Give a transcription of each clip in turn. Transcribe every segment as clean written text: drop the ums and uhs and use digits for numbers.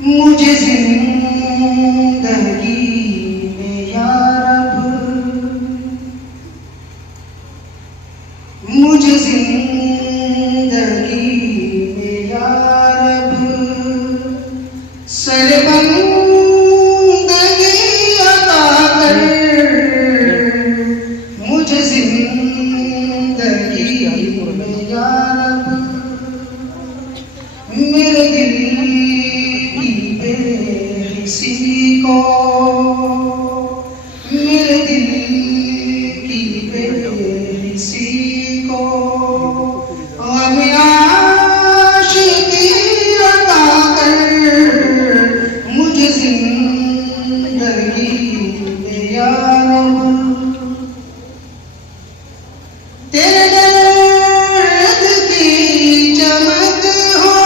मुझे जिंदगी में या रब, मुझे जिंदगी में या रब सरबंदगी अता कर। मुझे जिंदगी में या रब मेरे दिल की बेहिसी को, मेरे दिल की बेहिसी को गम आशिकी अता कर। मुझे जिंदगी में या रब तेरे दर्द की चमक हो,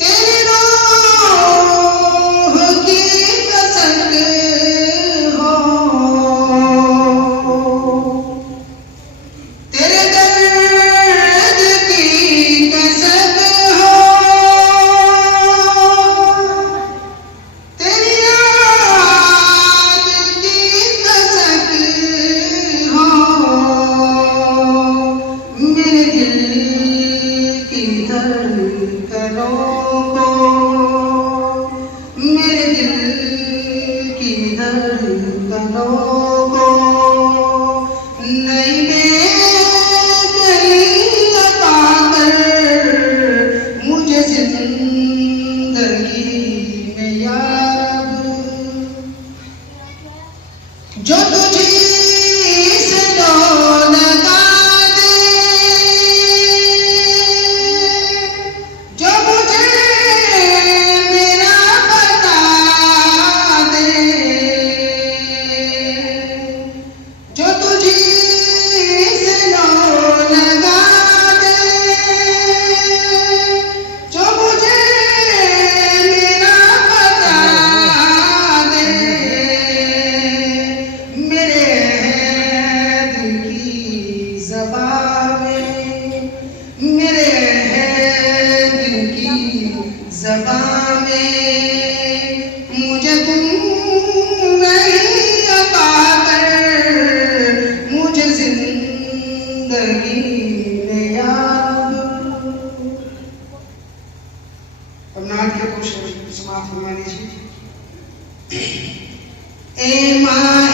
तेरी रूह की कसक हो, तेरे दर्द की कसक हो, तेरी याद की कसक हो। मेरे दिल की धड़कनों को, मेरे दिल की धड़कनों को नई बेचैनी अता कर। मुझे जिंदगी में या रब जो तुझे से लो लगा दे, जो मुझे मेरा बता दे, जो तुझे से लो लगा दे, जो मुझे मेरा बता दे। मेरे दिल की ज़बां में, मेरे दिल की ज़बां में मुझे तुम नहीं अता कर। मुझे जिंदगी में या रब। अब नाट के कुछ समाप्त होने दीजिए। ए माँ